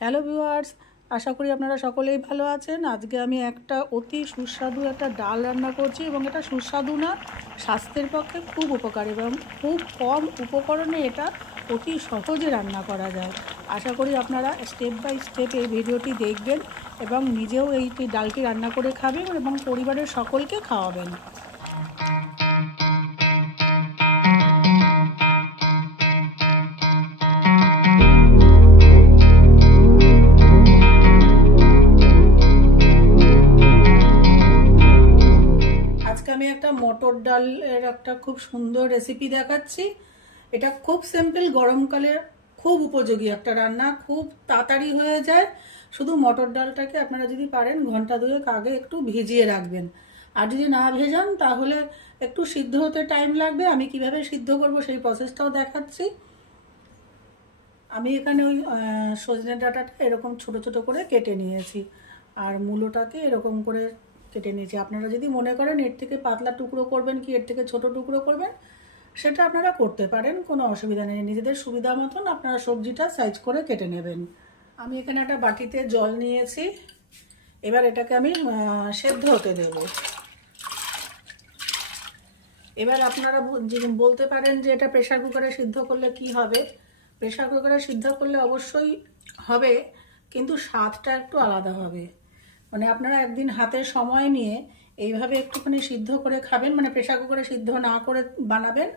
Hello viewers, আশা করি আপনারা সকলেই ভালো আছেন। আজকে আমি একটা অতি সুস্বাদু একটা ডাল রান্না করছি এবং এটা সুস্বাদু না, স্বাস্থ্যের পক্ষে খুব উপকারী এবং খুব কম উপকরণে এটা অতি সহজে রান্না করা যায়। আশা করি আপনারা স্টেপ বাই স্টেপ এই ভিডিওটি দেখবেন এবং নিজেও এই ডালটি রান্না করে খাবেন এবং পরিবারের সকলকে খাওয়াবেন। আমি একটা মটর ডালের একটা খুব সুন্দর রেসিপি দেখাচ্ছি। এটা খুব সিম্পল, গরমকালে খুব উপযোগী একটা রান্না, খুব তাড়াতাড়ি হয়ে যায়। শুধু মটর ডালটাকে আপনারা যদি পারেন ঘন্টা দুয়েক আগে একটু ভিজিয়ে রাখবেন, আর যদি না ভেজান তাহলে একটু সিদ্ধ হতে টাইম লাগবে। আমি কিভাবে সিদ্ধ করব সেই প্রসেসটাও দেখাচ্ছি। আমি এখানে ওই সজনে ডাঁটাটা এরকম ছোট ছোট করে কেটে নিয়েছি আর মূলোটাকে এরকম করে কেটে নিয়েছি। আপনারা যদি মনে করেন এর থেকে পাতলা টুকরো করবেন কি এর থেকে ছোট টুকরো করবেন, সেটা আপনারা করতে পারেন, কোনো অসুবিধা নেই। নিজেদের সুবিধা মতন আপনারা সবজিটা সাইজ করে কেটে নেবেন। আমি এখানে একটা বাটিতে জল নিয়েছি, এবার এটাকে আমি সেদ্ধ হতে দেব। এবার আপনারা বলতে পারেন যে এটা প্রেসার কুকারে সিদ্ধ করলে কি হবে। প্রেসার কুকারে সিদ্ধ করলে অবশ্যই হবে, কিন্তু স্বাদটা একটু আলাদা হবে। মানে আপনারা একদিন হাতে সময় নিয়ে এইভাবে একটুখানি সিদ্ধ করে খাবেন, মানে প্রেসার কুকারে সিদ্ধ না করে বানাবেন,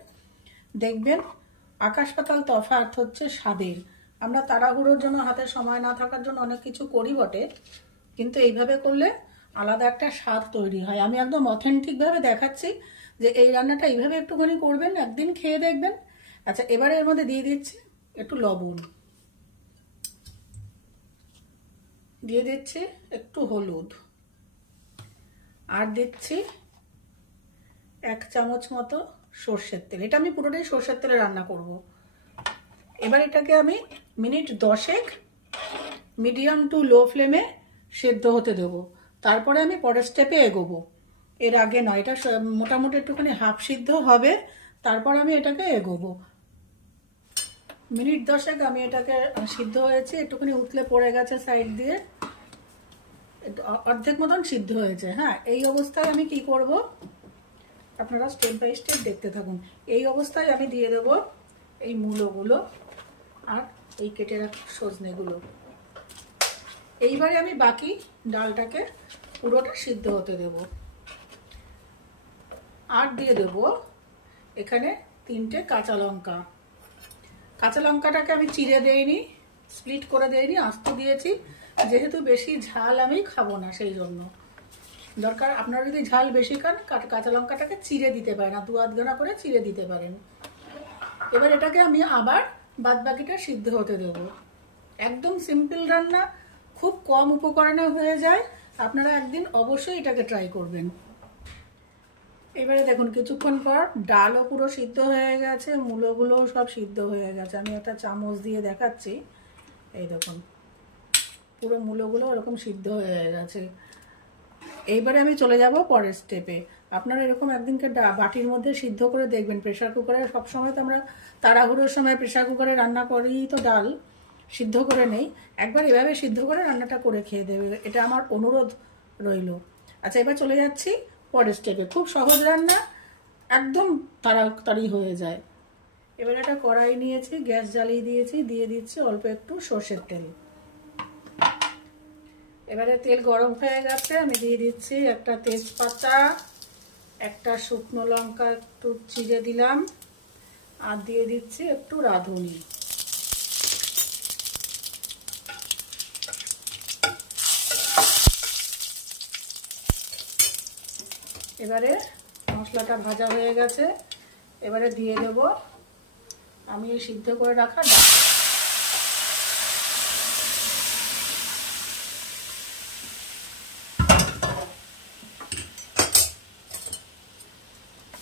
দেখবেন আকাশ পাতাল তফাৎ হচ্ছে স্বাদের। আমরা তাড়াহুড়োর জন্য, হাতে সময় না থাকার জন্য অনেক কিছু করি বটে, কিন্তু এইভাবে করলে আলাদা একটা স্বাদ তৈরি হয়। আমি একদম অথেন্টিকভাবে দেখাচ্ছি যে এই রান্নাটা এইভাবে একটুখানি করবেন, একদিন খেয়ে দেখবেন। আচ্ছা, এবারে এর মধ্যে দিয়ে দিচ্ছি একটু লবণ, দিয়ে দিচ্ছি একটু হলুদ, আর দিচ্ছি 1 চামচ মতো সর্ষের তেল। এটা আমি পুরোটাই সর্ষের তেলে রান্না করব। এবার এটাকে আমি মিনিট 10 মিডিয়াম টু লো ফ্লেমে সেদ্ধ হতে দেব। তারপরে আমি পরের স্টেপে এগোবো, এর আগে নয়। এটা মোটামুটি একটুখানি হাফ সিদ্ধ হবে, তারপর আমি এটাকে এগোবো। মিনিট 10 আমি এটাকে সিদ্ধ হয়েছে, একটুখানি উতলে পড়ে গেছে সাইড দিয়ে, অর্ধেক মতন সিদ্ধ হয়েছে। হ্যাঁ, এই অবস্থায় আমি কি করব, আপনারা স্টেপ বাই স্টেপ দেখতে থাকুন। এই অবস্থায় আমি দিয়ে দেব এই মূলোগুলো আর এই কেটে রাখা সজনেগুলো। এইবারে আমি বাকি ডালটাকে পুরোটা সিদ্ধ হতে দেব। আর দিয়ে দেব এখানে 3টে কাঁচা লঙ্কা। কাঁচা লঙ্কাটাকে আমি চিড়ে দেইনি, স্প্লিট করে দেইনি, আস্ত দিয়েছি, যেহেতু বেশি ঝাল আমি খাবো না, সেই জন্য। দরকার আপনারা যদি ঝাল বেশি খান কাঁচা লঙ্কাটাকে চিড়ে দিতে পারেন, আর 2 আধখানা করে চিড়ে দিতে পারেন। এবার এটাকে আমি আবার বাদ বাকিটা সিদ্ধ হতে দেব। একদম সিম্পল রান্না, খুব কম উপকরণে হয়ে যায়। আপনারা একদিন অবশ্যই এটাকে ট্রাই করবেন। এবারে দেখুন কিছুক্ষণ পর ডালও পুরো সিদ্ধ হয়ে গেছে, মূলোগুলোও সব সিদ্ধ হয়ে গেছে। আমি একটা চামচ দিয়ে দেখাচ্ছি, এই দেখুন পুরো মূলোগুলো এরকম সিদ্ধ হয়ে গেছে। এইবারে আমি চলে যাব পরের স্টেপে। আপনারা এরকম একদিনকে বাটির মধ্যে সিদ্ধ করে দেখবেন। প্রেসার কুকারে সবসময় তো আমরা তাড়াহুড়োর সময় প্রেসার কুকারে রান্না করি, তো ডাল সিদ্ধ করে নেই। একবার এভাবে সিদ্ধ করে রান্নাটা করে খেয়ে দেবে, এটা আমার অনুরোধ রইল। আচ্ছা, এবার চলে যাচ্ছি পরের স্টেপে। খুব সহজ রান্না, একদম তাড়াতাড়ি হয়ে যায়। এবার একটা কড়াই নিয়েছি, গ্যাস জ্বালিয়ে দিয়েছি, দিয়ে দিচ্ছি অল্প একটু সর্ষের তেল। এবারে তেল গরম হয়ে গেছে, আমি দিয়ে দিচ্ছি একটা তেজপাতা, একটা শুকনো লঙ্কা একটু চিড়ে দিলাম, আর দিয়ে দিচ্ছি একটু রাঁধুনি। এবারে মশলাটা ভাজা হয়ে গেছে, এবারে দিয়ে দেব আমি সিদ্ধ করে রাখা ডাল।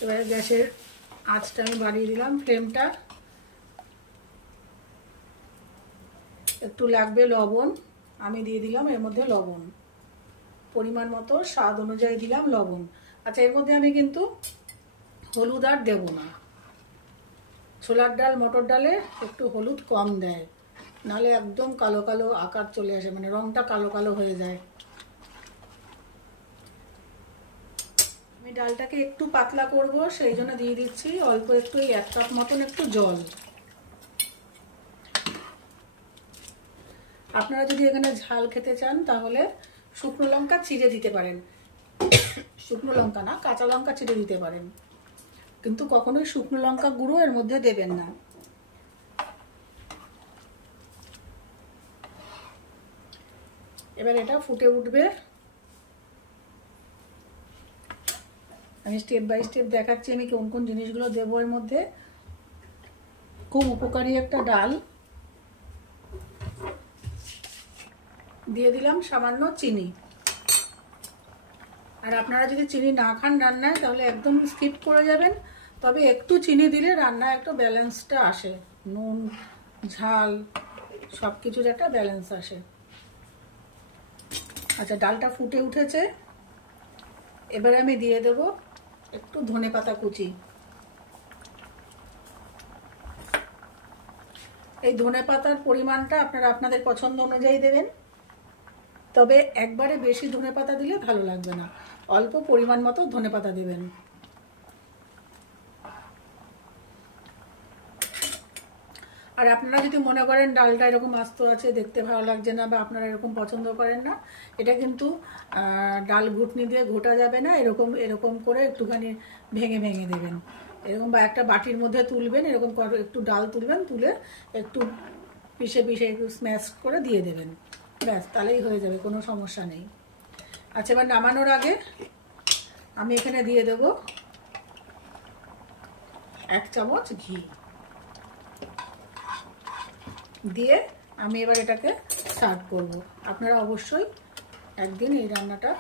এবারে গ্যাসের আঁচটা আমি বাড়িয়ে দিলাম, ফ্লেমটা। একটু লাগবে লবণ, আমি দিয়ে দিলাম এর মধ্যে লবণ, পরিমাণ মতো স্বাদ অনুযায়ী দিলাম লবণ। আচ্ছা, এর মধ্যে আমি কিন্তু হলুদ আর দেব না। ছোলার ডাল, মটর ডালে একটু হলুদ কম দেয়, নাহলে একদম কালো কালো আকার চলে আসে, মানে রংটা কালো কালো হয়ে যায়। আমি ডালটাকে একটু পাতলা করব, সেই জন্য দিয়ে দিচ্ছি অল্প একটু, এই 1 কাপ মতন একটু জল। আপনারা যদি এখানে ঝাল খেতে চান তাহলে শুকনো লঙ্কা চিড়ে দিতে পারেন, শুকনো লঙ্কা না, কাঁচা লঙ্কা চিড়ে দিতে পারেন, কিন্তু কখনোই শুকনো লঙ্কা গুঁড়ো এর মধ্যে দেবেন না। এবার এটা ফুটে উঠবে, আমি স্টেপ বাই স্টেপ দেখাচ্ছি আমি কোন কোন জিনিসগুলো দেবো এর মধ্যে। খুব উপকারী একটা ডাল। দিয়ে দিলাম সামান্য চিনি। আর আপনারা যদি চিনি না খান রান্নায় তাহলে একদম স্কিপ করে যাবেন, তবে একটু চিনি দিলে রান্নায় একটা ব্যালেন্সটা আসে, নুন ঝাল সব কিছুর একটা ব্যালেন্স আসে। আচ্ছা, ডালটা ফুটে উঠেছে, এবারে আমি দিয়ে দেব একটু ধনেপাতা কুচি। এই ধনেপাতার পরিমাণটা আপনারা আপনাদের পছন্দ অনুযায়ী দেবেন, তবে একবারে বেশি ধনেপাতা দিলে ভালো লাগবে না, অল্প পরিমাণ মতো ধনেপাতা দেবেন। আর আপনারা যদি মনে করেন ডালটা এরকম আস্ত আছে, দেখতে ভালো লাগছে না, বা আপনারা এরকম পছন্দ করেন না, এটা কিন্তু ডাল ঘুটনি দিয়ে ঘোটা যাবে না, এরকম এরকম করে একটুখানি ভেঙে ভেঙে দেবেন এরকম, বা একটা বাটির মধ্যে তুলবেন, এরকম একটু ডাল তুলবেন, তুলে একটু পিষে পিষে একটু স্ম্যাশ করে দিয়ে দেবেন, ব্যাস তাহলেই হয়ে যাবে, কোনো সমস্যা নেই। আচ্ছা, এবার নামানোর আগে আমি এখানে দিয়ে দেব 1 চামচ ঘি, দিয়ে আমি এবার এটাকে সার্ভ করব। আপনারা অবশ্যই একদিন এই রান্নাটা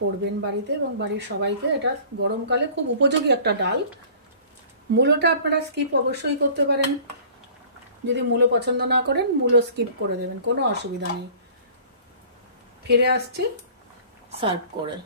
করবেন বাড়িতে, এবং বাড়ির সবাইকে, এটা গরমকালে খুব উপযোগী একটা ডাল। মূলোটা আপনারা স্কিপ অবশ্যই করতে পারেন, যদি মূলো পছন্দ না করেন মূলো স্কিপ করে দেবেন, কোনো অসুবিধা নেই। ফিরে আসছি সার্ভ করে।